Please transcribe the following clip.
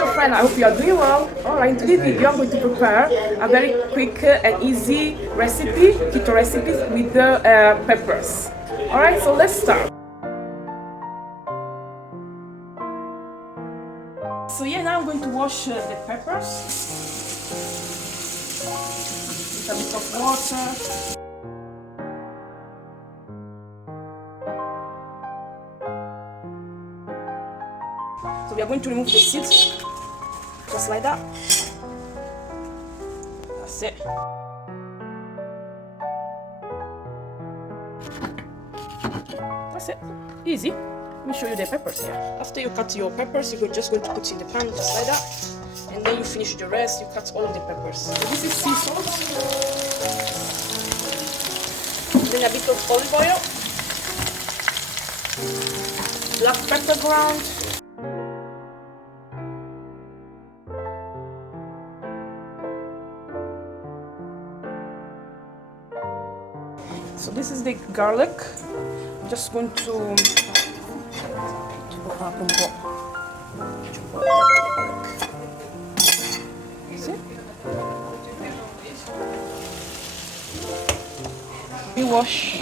keto friend, I hope you are doing well. Alright, in today's video I'm going to prepare a very quick and easy recipe, keto recipe with the peppers. Alright, so let's start. So yeah, now I'm going to wash the peppers with a bit of water. So we are going to remove the seeds, just like that. That's it. That's it. Easy. Let me show you the peppers here. After you cut your peppers, you're just going to put it in the pan, just like that. And then you finish the rest, you cut all of the peppers. So this is sea salt. Then a bit of olive oil. Black pepper ground. So this is the garlic. I'm just going to up un po'. See? We wash.